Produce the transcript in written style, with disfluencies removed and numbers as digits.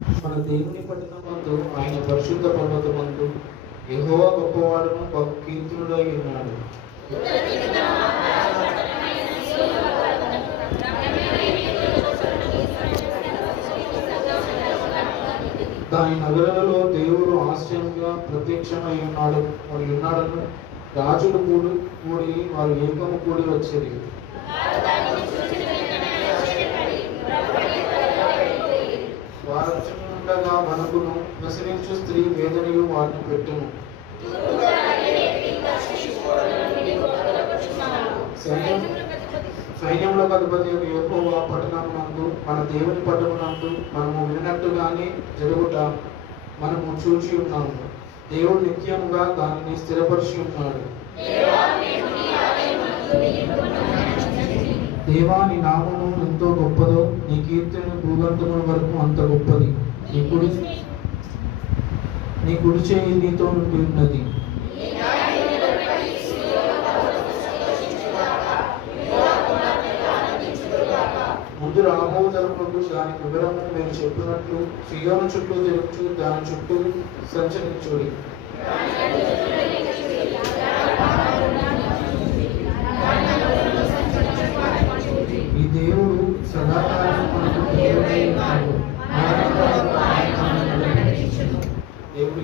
మన దేవుని పట్టణమందు ఆయన పరిశుద్ధ పర్వతమందు యెహోవా గొప్పవాడును బహు కీర్తుడై ఉన్నాడు. దాని నగరాలలో దేవుడు ఆశ్చర్యంగా ప్రత్యక్షమై ఉన్నాడని రాజులు కూడి వారు ఏకము కూడి వచ్చేది. వారచుండగా మనకును ప్రసరించు స్త్రీ వేదనయు వారిని పెట్టును. సైన్యములకు అధిపతి యెహోవా పట్టణమునందు మన దేవుని పట్టణమునందు మనము వినట్టుగానే జరుగుట మనము చూచి ఉన్నాము. దేవుడు నిత్యముగా దానిని స్థిరపరిచి ఉన్నాడు. దేవా, నీ నామము ఎంతో గొప్పదో, నీ కీర్తన భూగంతముల వరకు అంత గొప్పది. నీ కుడి చేయి నీతో నుండి ఉన్నది. ముందు రాబోవు తరపునకు దాని వివరము మీరు చెప్పినట్లు సియోను చుట్టూ తిరుగుచు దాని చుట్టూ సంచరించుడి. ఈ దేవుడు సదాకాలం మనకు దేవుడై ఉన్నాడు. దేవుడు